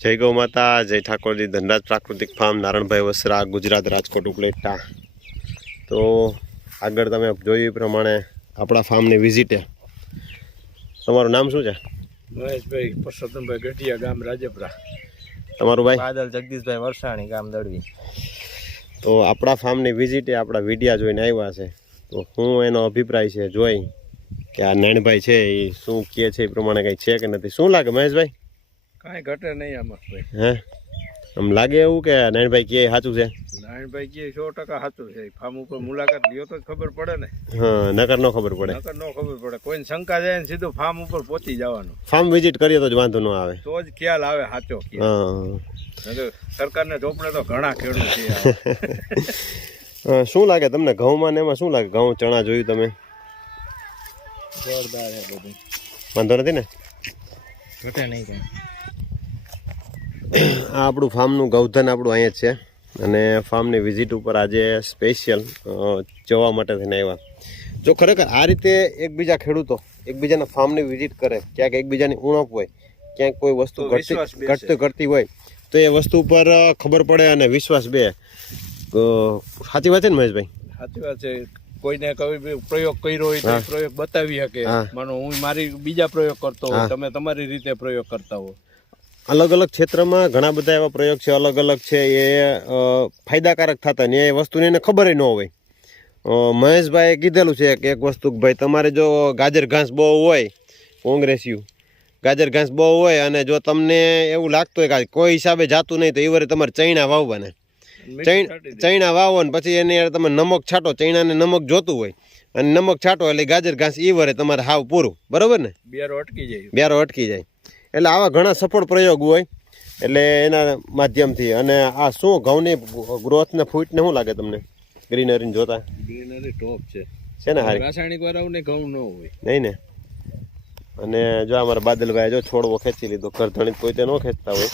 જય ગૌ માતા, જય ઠાકોરજી, ધનરાજ પ્રાકૃતિક ફાર્મ, નારણભાઈ વસરા, ગુજરાત, રાજકોટ ઉપલેટા। તો આગળ તમે જોયું એ પ્રમાણે આપણા ફાર્મની વિઝિટે તમારું નામ શું છે? મહેશભાઈ પરસોત્તમભાઈ ગઢિયા, ગામ રાજપરા। તમારું ભાઈ? બાદલ જગદીશભાઈ વરસાણી, ગામ દળવી। તો આપણા ફાર્મની વિઝિટે આપણા વિડીયા જોઈને આવ્યા છે, તો હું એનો અભિપ્રાય છે જોઈ કે આ નાનભાઈ છે એ શું કહે છે એ પ્રમાણે કંઈ છે કે નથી। શું લાગે મહેશભાઈ? કાંઈ ઘટે નહીં આમાં ભાઈ। હે આમ લાગે એવું કે નાનભાઈ કહે સાચું છે? નારાયણભાઈ કે 100% સાચું છે। ફાર્મ ઉપર મુલાકાત લ્યો તો જ ખબર પડે ને। હા, નકર ન ખબર પડે। નકર ન ખબર પડે, કોઈને શંકા જાય ને સીધું ફાર્મ ઉપર પહોંચી જવાનું। ફાર્મ વિઝિટ કરીએ તો જ વાંધો ન આવે, તો જ ખ્યાલ આવે સાચો ખ્યાલ। હા। સરકારને ચોપડે તો ઘણા ખેડૂત છે। શું લાગે તમને ઘઉંમાં ને એમાં શું લાગે? ઘઉં ચણા જોયું તમે? જોરદાર છે બધું, વાંધો નથી ને? ઘટે નહીં કઈ। આ આપણું ફાર્મનું ગૌધન આપણું અહીંયા જ છે, અને ફાર્મની વિઝિટ ઉપર આજે સ્પેશિયલ જોવા માટે થઈને આવ્યા। જો ખરેખર આ રીતે એકબીજા ખેડૂતો એકબીજાના ફાર્મની વિઝિટ કરે, ક્યાંક એકબીજાની ઉણપ હોય, ક્યાંક કોઈ વસ્તુ ઘટતી હોય તો એ વસ્તુ ઉપર ખબર પડે અને વિશ્વાસ બે। સાચી વાત છે ને મહેશભાઈ? સાચી વાત છે। કોઈને કોઈ પ્રયોગ કર્યો હોય તો પ્રયોગ બતાવી શકે। માનો હું મારી બીજા પ્રયોગ કરતો હોય, તમે તમારી રીતે પ્રયોગ કરતા હો। અલગ અલગ ક્ષેત્રમાં ઘણા બધા એવા પ્રયોગ છે, અલગ અલગ છે, એ ફાયદાકારક થતા ને એ વસ્તુની એને ખબર ન હોય। મહેશભાઈએ કીધેલું છે કે એક વસ્તુ, ભાઈ તમારે જો ગાજર ઘાસ બહુ હોય, કોંગ્રેસિયું ગાજર ઘાસ બહુ હોય, અને જો તમને એવું લાગતું હોય કે કોઈ હિસાબે જાતું નહીં, તો એ વરે તમારે ચૈણા વાવવાના। ચૈણા વાવો ને પછી એની તમે નમક છાંટો, ચૈણાને નમક જોતું હોય અને નમક છાંટો એટલે ગાજર ઘાસ એ વરે તમારે હાવ પૂરું, બરોબર ને? બ્યારો અટકી જાય, બ્યારો અટકી જાય। એટલે આવા ઘણા સફળ પ્રયોગ હોય એટલે એના માધ્યમથી। અને આ શું ઘઉંની ગ્રોથ ને ફૂટ ને શું લાગે તમને ગ્રીનરીને જોતા? ગ્રીનરી ટોપ છે ને હારી? રાસાયણિક વાળાને ઘઉં ન હોય નહીં ને? અને જો અમારા બાદલભાઈ જો છોડવો ખેંચી લીધો, કરધણી પોતે ન ખેંચતા હોય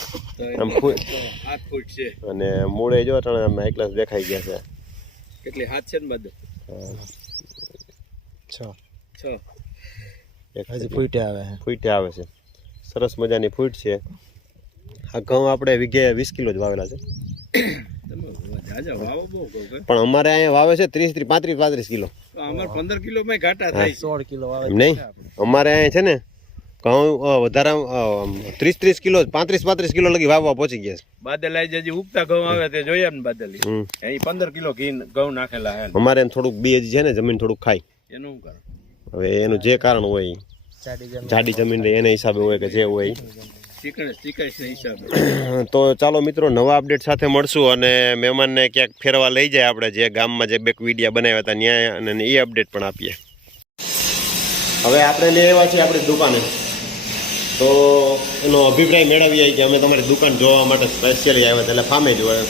આમ, 8 ફૂટ છે, અને મૂળે જો આમ એકલાસ દેખાઈ ગયા છે। કેટલી હાથ છે ને બધું? 6 એક હજી ફૂટે આવે છે, સરસ મજાની ફૂટ છે। આ ઘઉં આપણે વીઘે 20 કિલો જ વાવેલા છે, પણ અમારે અહીંયા વાવે છે 35 કિલો। અમારે 15 કિલો માં ઘાટા થાય, 16 કિલો વાવે નહીં, અમારે અહીંયા છે ને ઘઉં વધારે 30 કિલો 35 કિલો લગી વાવવા પહોંચી ગયા છે। બાદલ જે ઉગતા ઘઉં આવે તે જોયા ને બાદલ, અહીં 15 કિલો ઘઉં નાખેલા હે। અમારે એમ થોડુંક બીજ છે ને, જમીન થોડુંક ખાય, એનું શું કારણ? હવે એનું જે કારણ હોય, જાડી જમીન રહે એના હિસાબે હોય કે જે હોય। તો ચાલો મિત્રો, નવા અપડેટ સાથે મળશું, અને મહેમાનને ક્યાંક ફેરવા લઈ જાય આપણે, જે ગામમાં જે બેક વિડીયા બનાવ્યા હતા ન્યાય, અને એ અપડેટ પણ આપીએ। હવે આપણે લઈ આવ્યા છીએ આપણી દુકાને, તો એનો અભિપ્રાય મેળવીએ કે અમે તમારી દુકાન જોવા માટે સ્પેશિયલી આવ્યા હતા, એટલે ફામે જોવા।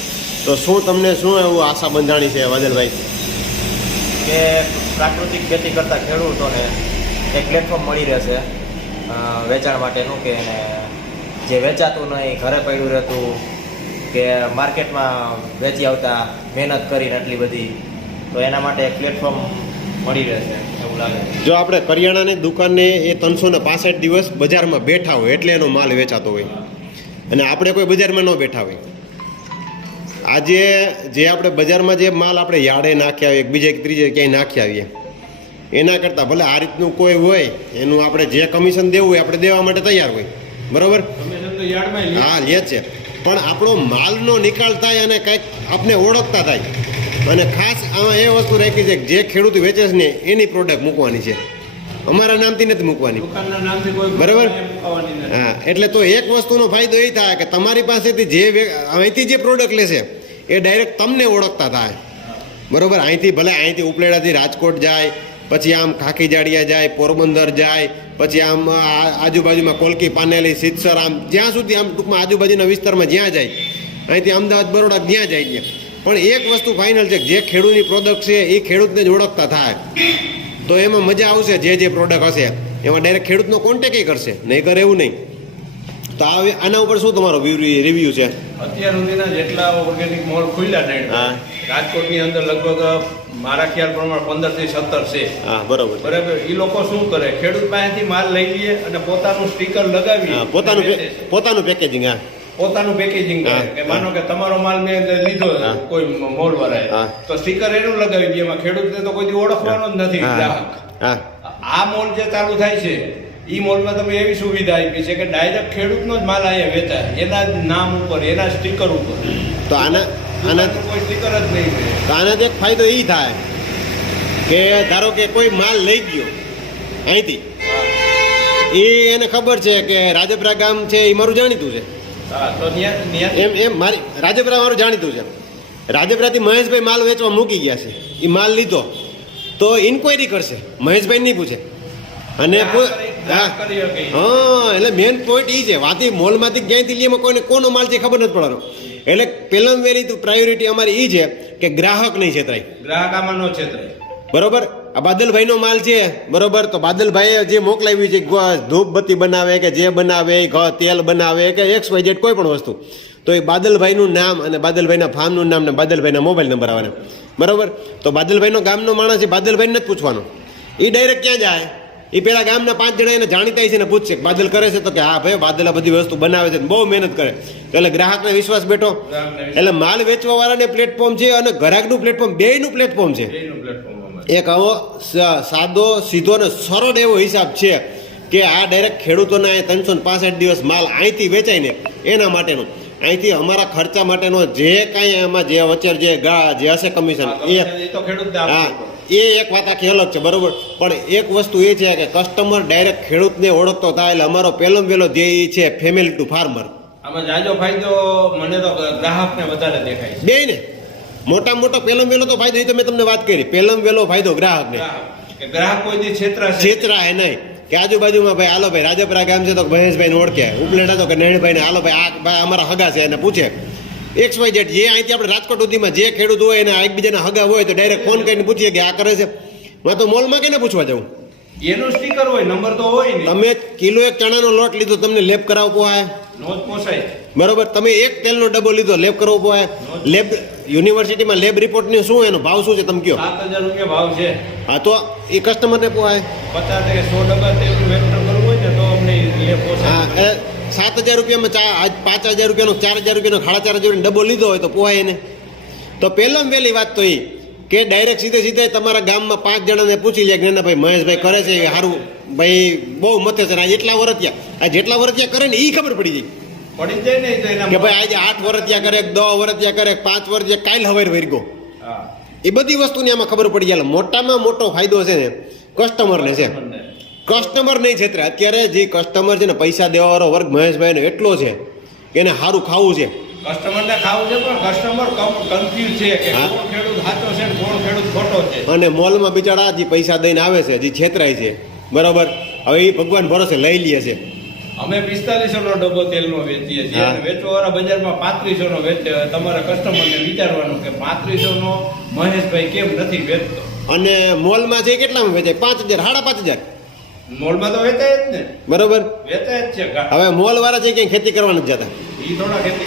તો શું તમને શું એવું આશા બંધાણી છે વાદલભાઈ કે પ્રાકૃતિક ખેતી કરતા ખેડૂતોને એક પ્લેટફોર્મ મળી રહેશે વેચાણ માટેનું, કે એને જે વેચાતું નહીં, ઘરે પડ્યું રહેતું, કે માર્કેટમાં વેચી આવતા મહેનત કરીને આટલી બધી, તો એના માટે એક પ્લેટફોર્મ મળી રહેશે એવું લાગે। જો આપણે કરિયાણાની દુકાનને એ 365 દિવસ બજારમાં બેઠા હોય એટલે એનો માલ વેચાતો હોય, અને આપણે કોઈ બજારમાં ન બેઠા હોય। આજે જે આપણે બજારમાં જે માલ આપણે યાર્ડે નાખ્યા આવીએ, બીજે ત્રીજે ક્યાંય નાખ્યા આવીએ, એના કરતાં ભલે આ રીતનું કોઈ હોય એનું આપણે જે કમિશન દેવું હોય આપણે દેવા માટે તૈયાર હોય, બરાબર? હા, લે છે, પણ આપણો માલનો નિકાલ થાય અને કંઈક આપણે ઓળખતા થાય। અને ખાસ આમાં એ વસ્તુ રાખી છે કે જે ખેડૂત વેચે છે ને એની પ્રોડક્ટ મૂકવાની છે, અમારા નામથી નથી મૂકવાની, બરાબર? હા, એટલે તો એક વસ્તુનો ફાયદો એ થાય કે તમારી પાસેથી જે અહીંથી જે પ્રોડક્ટ લેશે એ ડાયરેક્ટ તમને ઓળખતા થાય, બરાબર? અહીંથી ઉપલેડાથી રાજકોટ જાય, પછી આમ ખાખી જાડિયા જાય, પોરબંદર જાય, પછી આમ આજુબાજુમાં કોલકી પાનેલી, સિત્સર, આમ જ્યાં સુધી આમ ટૂંકમાં આજુબાજુના વિસ્તારમાં જ્યાં જાય, અહીંથી અમદાવાદ બરોડા જ્યાં જાય ત્યાં, પણ એક વસ્તુ ફાઇનલ છે કે જે ખેડૂતની પ્રોડક્ટ છે એ ખેડૂતને જ ઓળખતા થાય, તો એમાં મજા આવશે। જે પ્રોડક્ટ હશે એમાં ડાયરેક્ટ ખેડૂતનો કોન્ટેક્ટ કરશે, નહીં કરે એવું નહીં। તો આના ઉપર શું તમારો રિવ્યુ છે? અત્યાર સુધીના જેટલા ઓર્ગેનિક મોલ ખુલ્યા ને રાજકોટની અંદર લગભગ મારા ખ્યાલ પ્રમાણે 15 થી 17 છે। હા, બરોબર બરાબર। એ લોકો શું કરે, ખેડૂત પાસેથી માલ લઈ લે અને પોતાનું સ્ટીકર લગાવી પોતાનું પેકેજિંગ, હા, પોતાનું પેકેજિંગ કરે કે માનો કે તમારો માલ મેં લીધો કોઈ મોલ વાળાએ તો સ્ટીકર એનું લગાવી દે, એમાં ખેડૂતને તો કોઈ દી ઓળખવાનો જ નથી ગ્રાહક. આ મોલ જે ચાલુ થાય છે ઈ મોલમાં તમે એવી સુવિધા આપી છે કે ડાયરેક્ટ ખેડૂતનો જ માલ અહીંયા વેચાય, એના જ નામ ઉપર, એના સ્ટીકર ઉપર. તો આના કોઈ સ્ટીકર જ નહીં હોય. તો આનાથી એક ફાયદો એ થાય કે ધારો કે કોઈ માલ લઈ ગયો અહીંથી, એને ખબર છે કે રાજપરા ગામ છે એ મારું જાણીતું છે. તો એમ મારી રાજપરા મારું જાણીતું છે. રાજપરાથી મહેશભાઈ માલ વેચવા મૂકી ગયા છે, એ માલ લીધો તો ઇન્ક્વાયરી કરશે, મહેશભાઈ નહીં પૂછે. અને હા એટલે મેન પોઈન્ટ એ છે, વાંથી મોલમાંથી ક્યાંયથી લઈએ કોઈને કોનો માલ છે ખબર નથી પડવાનો. એટલે પહેલાં વહેલી પ્રાયોરિટી અમારી એ છે કે ગ્રાહક નહીં છેતરાય, ગ્રાહક આમાં નો છેતરાય. બરોબર. આ બાદલભાઈનો માલ છે, બરોબર, તો બાદલભાઈએ જે મોકલાવ્યું છે ધૂપબત્તી બનાવે કે જે બનાવે, તેલ બનાવે કે XYZ કોઈ પણ વસ્તુ, તો એ બાદલભાઈનું નામ અને બાદલભાઈના ફાર્મનું નામ ને બાદલભાઈના મોબાઈલ નંબર આવવાના, બરોબર. તો બાદલભાઈનો ગામનો માણસ છે, બાદલભાઈને જ પૂછવાનો. એ ડાયરેક્ટ ક્યાં જાય? એ પેલા ગામના 5 જણા એને જાણીતા છે ને પૂછશે બાદલ કરે છે, તો કે હા ભાઈ બાદલ આ બધી વસ્તુ બનાવે છે, બહુ મહેનત કરે, એટલે ગ્રાહકને વિશ્વાસ બેઠો. એટલે માલ વેચવા વાળાને પ્લેટફોર્મ છે અને ગ્રાહકનું પ્લેટફોર્મ, બેયનું પ્લેટફોર્મ છે. એક આવો સાદો સીધો ને સરળ એવો હિસાબ છે કે આ ડાયરેક્ટ ખેડૂતોને 365 દિવસ માલ અહીંથી વેચાય ને એના માટેનું, અહીંથી અમારા ખર્ચા માટેનો જે કાંઈ એમાં જે વચર જે હશે કમિશન એ એક વાત આખી અલગ છે, બરોબર. પણ એક વસ્તુ એ છે કે કસ્ટમર ડાયરેક્ટ ખેડૂતને ઓળખતો થાય, એટલે અમારો પહેલો ધ્યેય છે ફેમિલી ટુ ફાર્મર. આમાં જાજો ફાયદો મને તો ગ્રાહકને વધારે દેખાય છે. બે ને મોટા મોટો પહેલો તો ફાયદો એ તો મેં તમને વાત કરી, પહેલો ફાયદો ગ્રાહકને, ગ્રાહક કોઈ દી છેતરાય નહીં. કે આજુબાજુમાં ભાઈ હાલો ભાઈ રાજપરા ગામ છે તો મહેશભાઈને ઓળખે, ઉપલેટા તો કે નૈણભાઈને હાલો ભાઈ આ ભાઈ અમારા હગા છે એને પૂછે. XYZ જે અહીંથી આપણે રાજકોટ સુધીમાં જે ખેડૂત હોય એને એકબીજાના હગા હોય તો ડાયરેક્ટ ફોન કરીને પૂછીએ કે આ કરે છે. મેં તો મોલમાં કેને પૂછવા જાઉં? એનું સ્ટીકર હોય, નંબર તો હોય ને. તમે કિલો 1 ચણાનો લોટ લીધો, તમને લેપ કરાવવો પોહાય? નો જ પોસાય. બરોબર. તમે 1 તેલનો ડબ્બો લીધો, લેપ કરવો પોહાય? લેબ યુનિવર્સિટીમાં લેબ રિપોર્ટની શું એનો ભાવ શું છે તમે કહો? 7,000 રૂપિયા ભાવ છે. હા, તો એ કસ્ટમરને પોહાય? 50 કે 100 ડબ્બા તેલનું વેચાણ કરવું હોય ને તો અમને લેપ પોસાય. હા, 7,000 રૂપિયામાં 5,000 રૂપિયાનો 4,000 રૂપિયાનો 4,500 ડબ્બો લીધો હોય તો પોહાય એને. તો પહેલાં વહેલી વાત તો એ કે ડાયરેક્ટ સીધે તમારા ગામમાં 5 જણાને પૂછી લે કે ના ભાઈ મહેશભાઈ કરે છે એ સારું, ભાઈ બહુ મથે છે, આ જેટલા વરતિયા કરે ને એ ખબર પડી જાય ને કે ભાઈ આજે 8 વરતિયા કરે, 10 વરતિયા કરે, 5 વરતિયા કાલ હવાર વર્ગો, એ બધી વસ્તુની આમાં ખબર પડી જાય. મોટામાં મોટો ફાયદો છે ને કસ્ટમરને છે. કસ્ટમર નહીં છેતરે. અત્યારે જે કસ્ટમર છે ને પૈસા દેવાવાળો વર્ગ મહેશભાઈનો એટલો છે કે એને સારું ખાવું છે, કસ્ટમરને ખાવું છે, પણ કસ્ટમર કન્ફ્યુઝ છે કે કોણ ખેડૂત સાચો છે ને કોણ ખેડૂત ખોટો છે. અને મોલમાં બિચારા જે પૈસા દઈને આવે છે, જે છેતરાય છે, બરોબર, હવે એ ભગવાન ભરોસે લઈ લે છે. અમે 4500 નો ડબ્બો તેલનો વેચીએ છીએ અને વેચવાવાળા બજારમાં 3500 નો વેચે. તમારા કસ્ટમરને વિચારવાનું કે 3500 નો મહેશભાઈ કેમ નથી વેચતો. અને મોલમાં છે કેટલામાં વેચાય? 5,000, 5,500. મોલમાં તો વેચાય જ ને, બરોબર, વેચાય જ છે. હવે મોલ વાળા છે ક્યાંય ખેતી કરવા નથી જતા.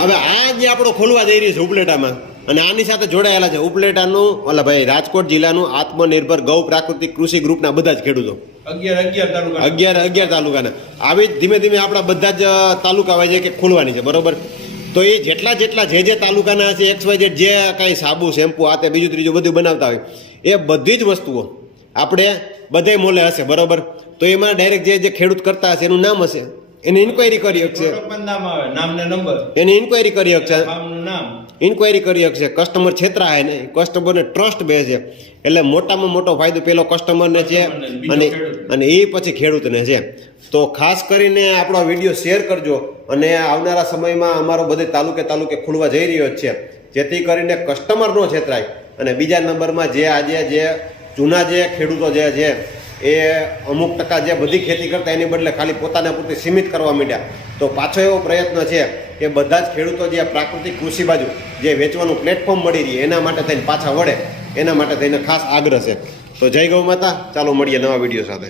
હવે આ જે આપણો ખોલવા જઈ રહ્યું છે ઉપલેટામાં, અને આની સાથે જોડાયેલા છે ઉપલેટાનું ભાઈ રાજકોટ જિલ્લાનું આત્મનિર્ભર ગૌ પ્રાકૃતિક કૃષિ ગ્રુપના બધા જ ખેડૂતો 11 તાલુકાના. આવી ધીમે ધીમે આપણા બધા જ તાલુકા હોય છે કે ખોલવાની છે, બરોબર. તો એ જેટલા જે તાલુકાના છે XYZ જે કાંઈ સાબુ શેમ્પુ આ તે બીજું ત્રીજું બધું બનાવતા હોય એ બધી જ વસ્તુઓ આપણે બધે મોલે હશે, બરોબર. તો એમાં ડાયરેક્ટ જે ખેડૂત કરતા હશે એનું નામ હશે, એની ઇન્ક્વાયરી કરી શકશે, એની ઇન્ક્વાયરી કરી શકશે, ઇન્ક્વાયરી કરી શકશે. કસ્ટમર છેતરાય નહીં, કસ્ટમરને ટ્રસ્ટ બેસે. એટલે મોટામાં મોટો ફાયદો પેલો કસ્ટમરને છે અને એ પછી ખેડૂતને છે. તો ખાસ કરીને આપણો વિડીયો શેર કરજો અને આવનારા સમયમાં અમારો બધે તાલુકે ખુલવા જઈ રહ્યો છે, જેથી કરીને કસ્ટમર નો છેતરાય. અને બીજા નંબરમાં જે આજે જે જૂના જે ખેડૂતો જે છે એ અમુક ટકા જે બધી ખેતી કરતા એની બદલે ખાલી પોતાને પૂરતી સીમિત કરવા માંડ્યા. તો પાછો એવો પ્રયત્ન છે કે બધા જ ખેડૂતો જે પ્રાકૃતિક કૃષિ બાજુ જે વેચવાનું પ્લેટફોર્મ મળી રહે એના માટે થઈને પાછા વળે, એના માટે થઈને ખાસ આગ્રહ છે. તો જય ગૌ માતા. ચાલો મળીએ નવા વિડીયો સાથે.